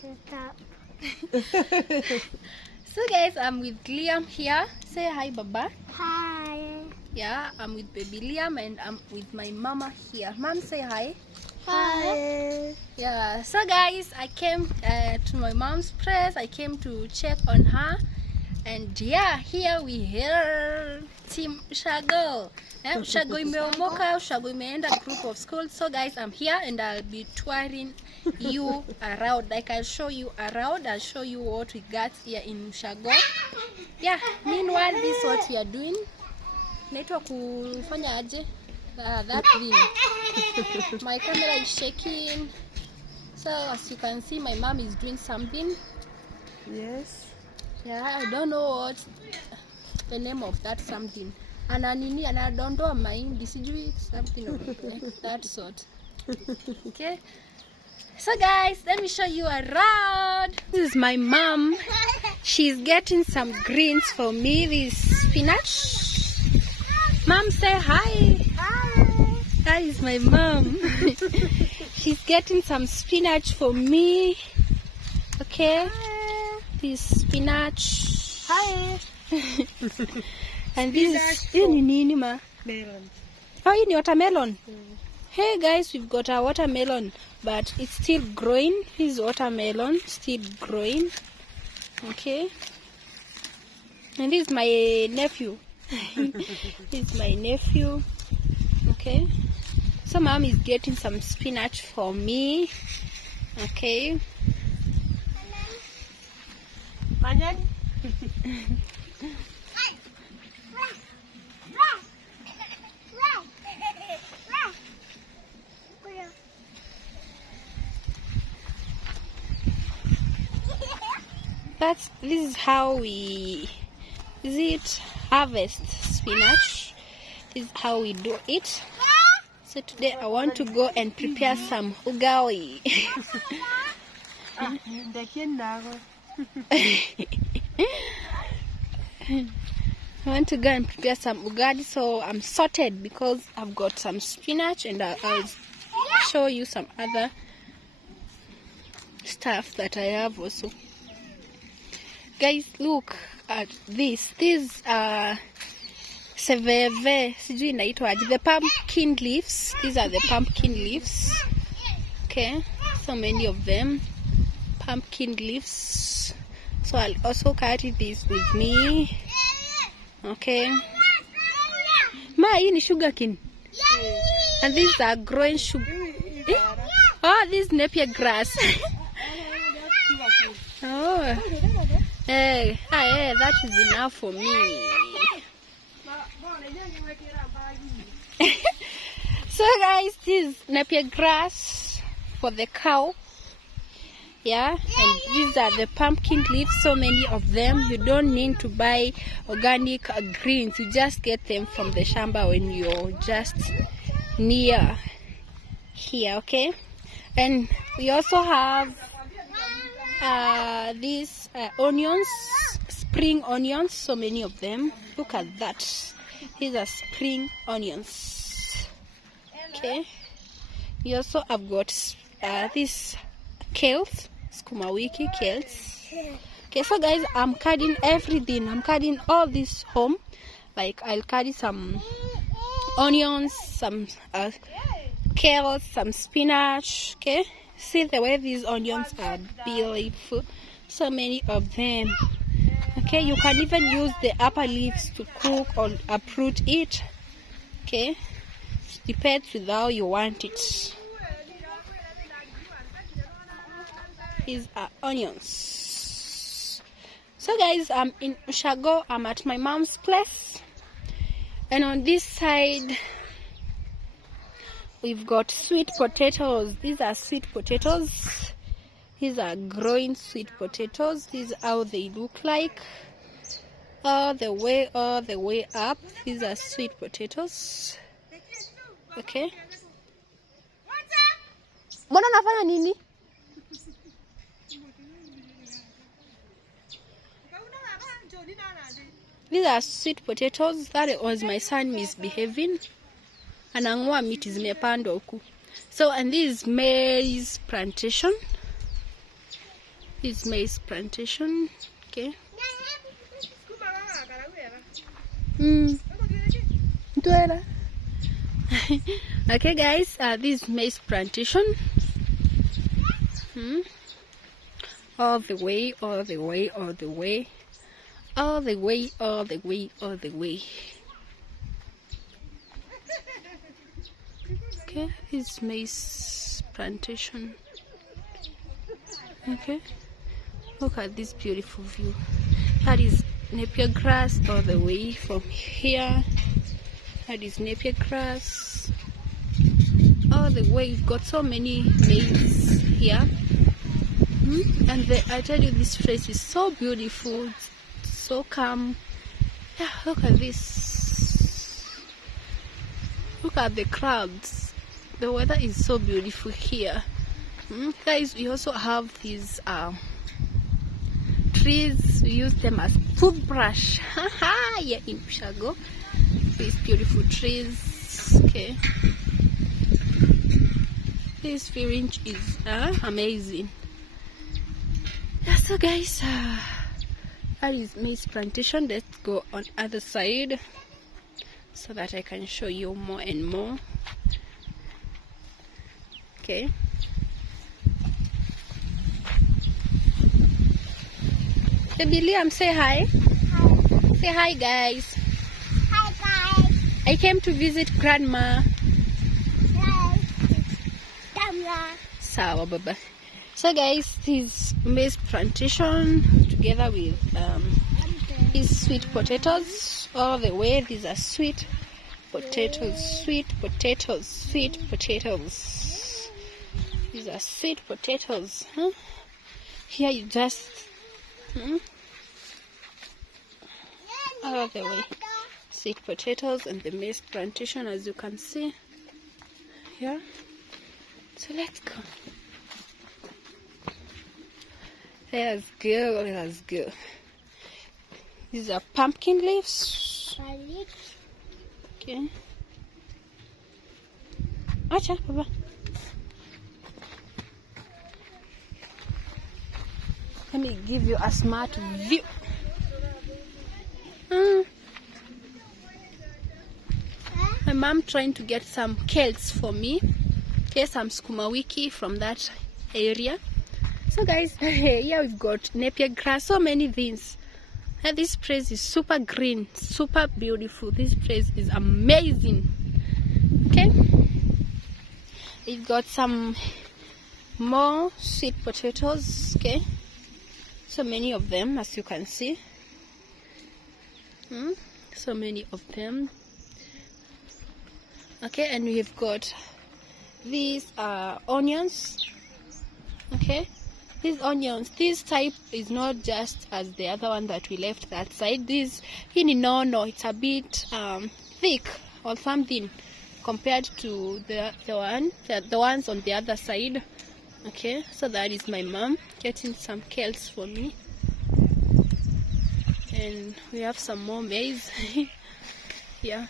So guys, I'm with Liam here. Say hi, Baba. Hi. Yeah, I'm with baby Liam and I'm with my mama here. Mom, say hi. Hi. Yeah, so guys, I came to my mom's place. I came to check on her. And yeah, here we hear Team Ushago. Ushago imeomoka, Ushago imeenda group of schools. So guys, I'm here and I'll be touring you around. Like I'll show you around. I'll show you what we got here in Ushago. Yeah, meanwhile, this is what we are doing. Naitwa kufanya aje? That thing. My camera is shaking. So as you can see, my mom is doing something. Yes. Yeah, I don't know what the name of that something. Ananini, anadondoa mahindi, sijui something of like that sort. Okay. So guys, let me show you around. This is my mom. She's getting some greens for me. This spinach. Mom, say hi. Hi. That is my mom. She's getting some spinach for me. Okay. Hi. This spinach. Hi. And this is melon. Oh, ini watermelon. Hey guys, we've got a watermelon, but it's still growing. This is watermelon, still growing. Okay. And this is my nephew. This is my nephew. Okay. So mom is getting some spinach for me. Okay. This is how we harvest spinach. This is how we do it. So today I want to go and prepare some ugali. I want to go and prepare some ugali, so I'm sorted because I've got some spinach and I'll show you some other stuff that I have also. Guys, look at this. These are seveve, sijui inaitwaje, the pumpkin leaves. These are the pumpkin leaves. Okay, so many of them. Pumpkin leaves. So I'll also carry this with me. Okay. Ma, hii ni sugar cane. And these are growing sugar. Oh, this is napier grass. Oh. Hey, that is enough for me. So guys, this is napier grass for the cow. Yeah, and these are the pumpkin leaves, so many of them. You don't need to buy organic greens, you just get them from the shamba when you're just near here. Okay, and we also have these onions, spring onions, so many of them. Look at that, these are spring onions. Okay, we also have got this kales, sukuma wiki kales. Okay, so guys, I'm carrying everything. I'm carrying all this home. Like I'll carry some onions, some kales, some spinach. Okay, see the way these onions are beautiful, so many of them. Okay, you can even use the upper leaves to cook or uproot it. Okay, it depends with how you want it. These are onions. So guys, I'm in Ushago. I'm at my mom's place, and on this side we've got sweet potatoes. These are sweet potatoes. These are growing sweet potatoes. This is how they look like, all the way up. These are sweet potatoes. Okay, mbona nafanya nini? These are sweet potatoes. That was my son misbehaving. Anang'oa miti zimepandwa huku. So, and this is maize plantation. This maize plantation. Okay. Okay guys, this maize plantation. All the way, all the way, all the way, all the way, all the way, all the way. Okay, this maize plantation. Okay, look at this beautiful view. That is napier grass all the way from here. That is napier grass all the way. We've got so many maize here. And I tell you, this place is so beautiful, so calm. Yeah, look at this. Look at the clouds. The weather is so beautiful here. Guys, we also have these trees. We use them as toothbrush. Yeah, in Pishago. These beautiful trees. Okay. This village is amazing. Yeah, so guys, that is maize plantation. Let's go on other side so that I can show you more and more. Okay. Baby Liam, say hi. Hi. Say hi, guys. Hi, guys. I came to visit Grandma. Hi. Grandma. Sawa, baba. So guys, this maize plantation together with these sweet potatoes all the way. These are sweet potatoes, sweet potatoes, sweet potatoes. These are sweet potatoes. Here you just all the way. Sweet potatoes and the maize plantation, as you can see. Yeah. So let's go. Let's go, let's go. These are pumpkin leaves. Okay. Acha, Papa. Let me give you a smart view. My mom trying to get some kales for me. Okay, some sukuma wiki from that area. So guys, here we've got napier grass, so many things. And this place is super green, super beautiful. This place is amazing. Okay, we've got some more sweet potatoes. Okay, so many of them, as you can see. So many of them. Okay, and we've got these onions. Okay, these onions, this type is not just as the other one that we left that side. This no, it's a bit thick or something compared to the ones on the other side. Okay, so that is my mom getting some kales for me, and we have some more maize. Yeah.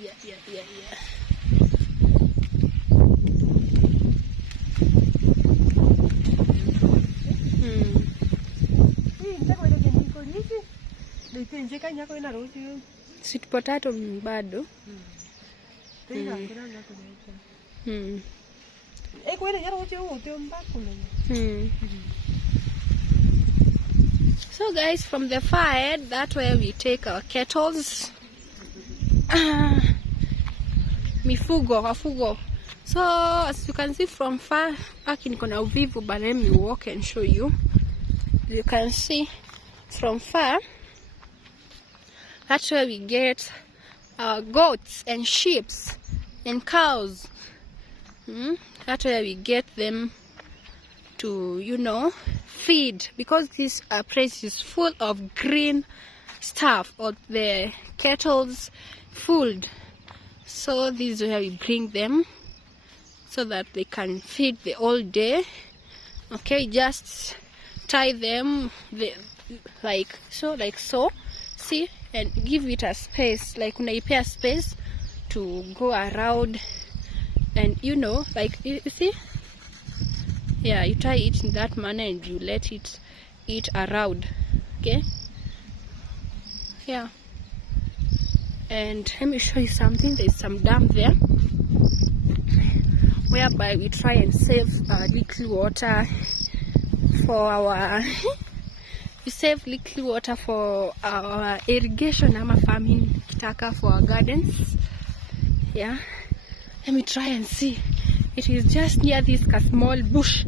Yeah. Sweet potato bado. So guys, from the far ahead, that's where we take our kettles. Wafugo. So as you can see from far, in kona uvivu, but let me walk and show you. You can see from far, that's where we get goats and sheep and cows. That's where we get them to, feed, because this place is full of green stuff, or the kettle's food. So this is where we bring them so that they can feed the whole day. Okay, just tie them like so, see, and give it a space, like unaipea space to go around, and like you see, Yeah, you tie it in that manner and you let it eat around. Okay, yeah. And let me show you something. There's some dam there whereby we try and save little water for our we save little water for our irrigation ama farming kitaka for our gardens. Yeah, let me try and see. It is just near this small bush.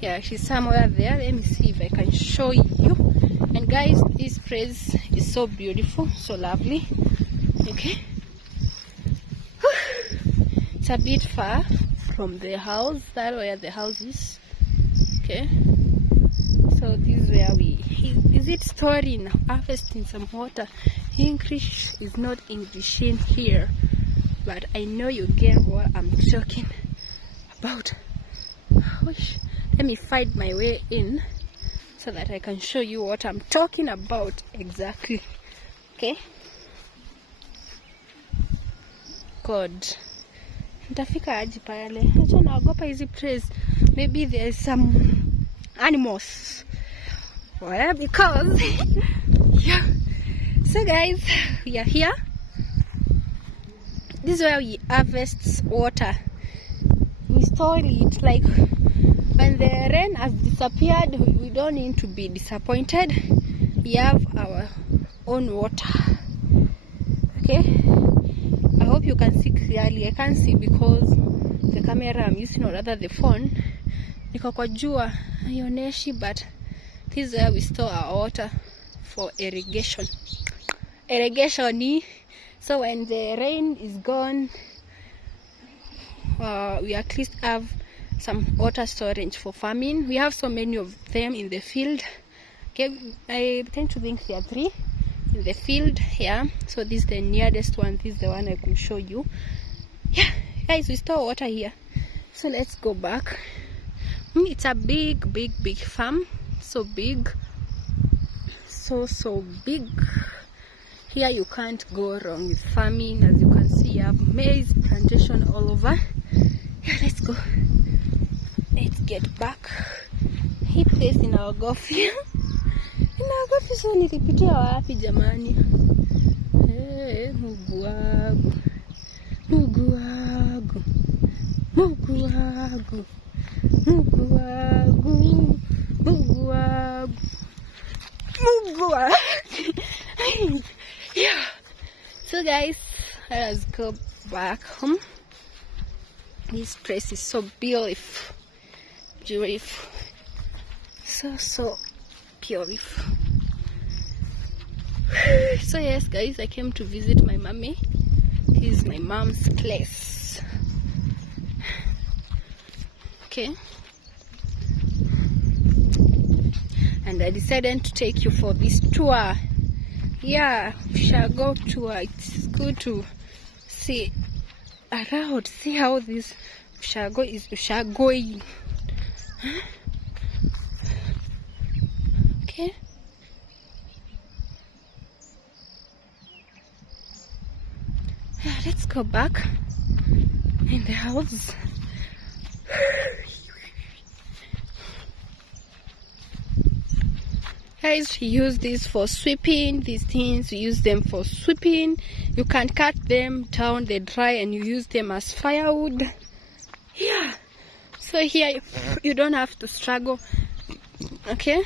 Yeah, she's somewhere there. Let me see if I can show you. And guys, this place is so beautiful, so lovely. Okay, it's a bit far from the house, that where the house is. Okay, so this is where we is it storing, harvesting some water. English is not English in here, but I know you get what I'm talking about. Let me find my way in so that I can show you what I'm talking about exactly. Okay, God, nitafika aje pale? Acha naogopa hizi place. Maybe there's some animals. Well, because yeah. So guys, we are here. This is where we harvest water. We store it, like when the rain has disappeared, we don't need to be disappointed. We have our own water. Okay, I hope you can see clearly. I can't see because the camera I'm using, or rather the phone, niko kwa jua haioneshi, but this is where we store our water for irrigation. So when the rain is gone, we at least have some water storage for farming. We have so many of them in the field. Okay, I tend to think there are 3 in the field. Yeah, so this is the nearest one. This is the one I could show you. Yeah, guys, we store water here. So let's go back. It's a big farm. So big, so big. Here you can't go wrong with farming. As you can see, you have maize plantation all over. Yeah, let's go. Let's get back. Hii place inaogofya. Inaogofya, so nilipitia wapi jamani? Mungu wangu. Mungu wangu. Mungu wangu. Mungu wangu. Mungu wangu. Mungu wangu. Yeah. So guys, let us go back home. This place is so beautiful. Beautiful. So beautiful. So yes guys, I came to visit my mommy. This is my mom's place. Okay. And I decided to take you for this tour. Yeah, we shall go tour. It's good to see around, see how this ushago is ushagoing. Okay. Yeah, let's go back in the house. Guys, we use this for sweeping. These things, we use them for sweeping. You can cut them down, they dry, and you use them as firewood. Yeah, so here you don't have to struggle. Okay,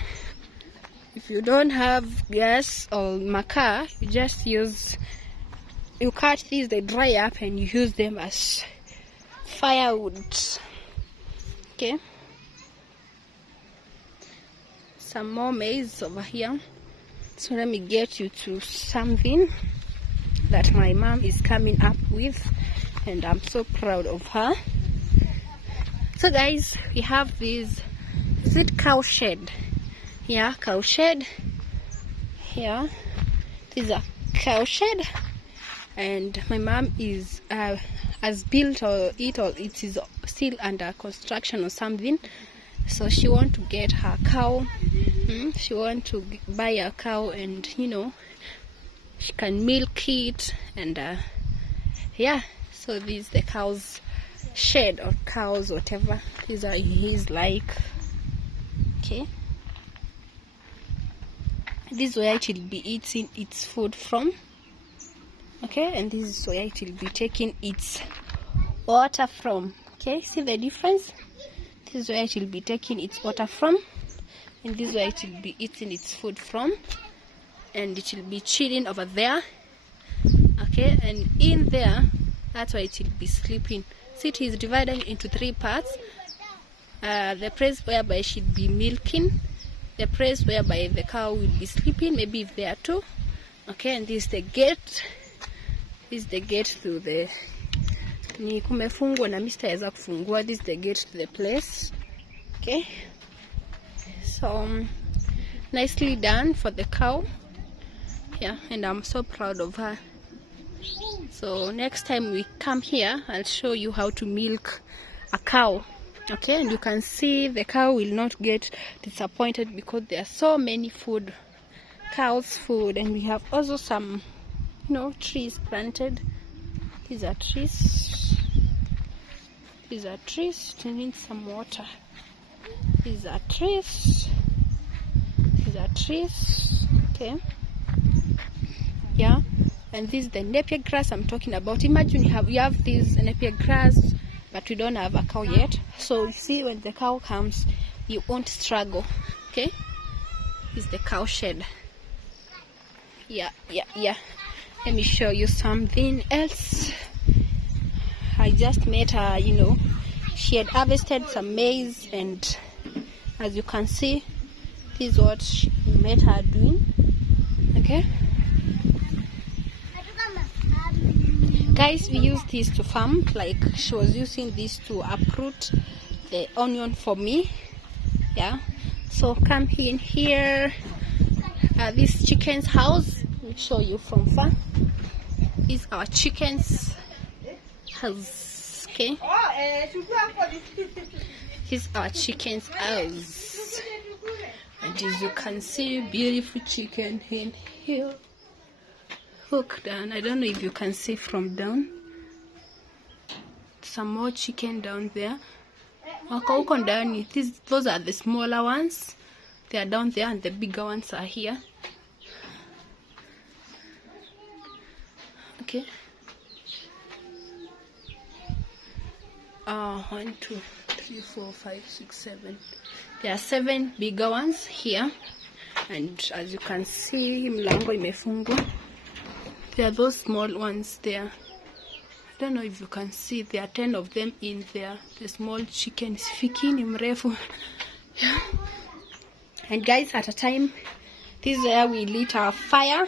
if you don't have gas or makaa, you just you cut these, they dry up, and you use them as firewood. Okay, some more maize over here. So let me get you to something that my mom is coming up with, and I'm so proud of her. So guys, we have this, is it cow shed? Yeah, cow shed. Yeah, this is a cow shed, and my mom is has built it, or it is still under construction or something. So she want to get her cow. She want to buy a cow, and you know, she can milk it, and yeah. So this is the cow's shed or cows, whatever. These are his like. Okay, this is where it will be eating its food from. Okay, and this is where it will be taking its water from. Okay, see the difference? This is where it will be taking its water from, and this is where it will be eating its food from, and it will be chilling over there. Okay, and in there, that's why it will be sleeping. See, it is divided into 3 parts. The place whereby it should be milking, the place whereby the cow will be sleeping, maybe if there are 2. Okay, and this is the gate. This is the gate to the ni kumefungwa na Mr. Eza kufungua. This is the gate to the place. Okay, so nicely done for the cow. Yeah, and I'm so proud of her. So next time we come here, I'll show you how to milk a cow. Okay, and you can see the cow will not get disappointed because there are so many cows food, and we have also some trees planted. These are trees. These are trees. They need some water. These are trees. These are trees. Okay. Yeah. And this is the napier grass I'm talking about. Imagine you have this napier grass, but we don't have a cow yet. So you see, when the cow comes, you won't struggle. Okay. This is the cow shed. Yeah. Let me show you something else. I just met her, she had harvested some maize, and as you can see, this is what she met her doing. Okay, guys, we use this to farm. Like, she was using this to uproot the onion for me. Yeah, so come in here. This chicken's house, let me show you from far. Is our chicken's house. Okay, here's our chicken's house, and as you can see, beautiful chicken in here. Look down. I don't know if you can see from down. Some more chicken down there. Those are the smaller ones. They are down there, and the bigger ones are here. Okay. 1, 2, 3, 4, 5, 6, 7. There are 7 bigger ones here, and as you can see, mlango imefungwa. There are those small ones there. I don't know if you can see. There are 10 of them in there. The small chicken is fikini mrefu. Yeah. And guys, at a time, this is where we lit our fire.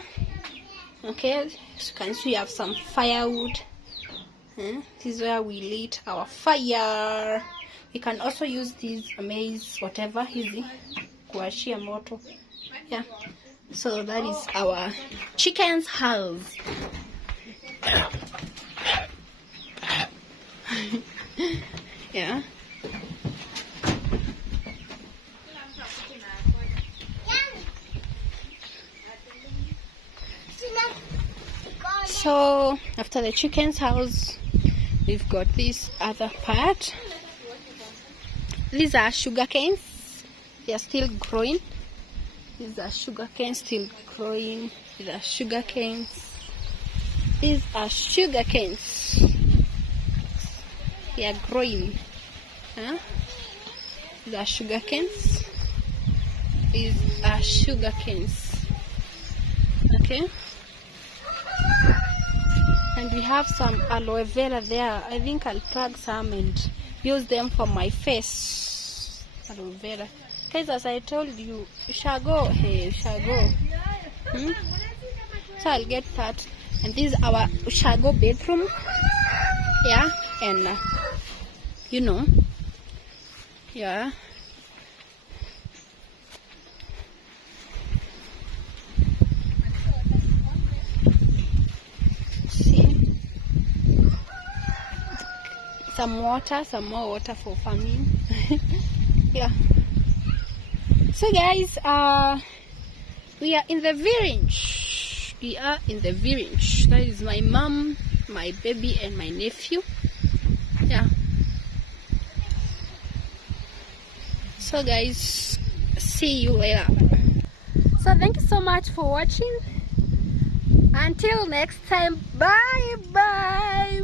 Okay, as you can see, we have some firewood. This is where we lit our fire. You can also use these maize, whatever, easy kuashia moto. Yeah, so that is our chicken's house. Yeah. So after the chicken's house, we've got this other part. These are sugar canes. They are still growing. These are sugar canes still growing. These are sugar canes. These are sugar canes. They are growing. These are sugar canes. These are sugar canes. Okay. And we have some aloe vera there. I think I'll plug some and use them for my face. Aloe vera. Guys, as I told you, you shall go. Hey, you shall go. So I'll get that. And this is our Ushago bedroom. Yeah. And, yeah. Some water, some more water for farming. Yeah. So guys, we are in the village. We are in the village. That is my mom, my baby, and my nephew. Yeah. So guys, see you later. So thank you so much for watching. Until next time, bye bye.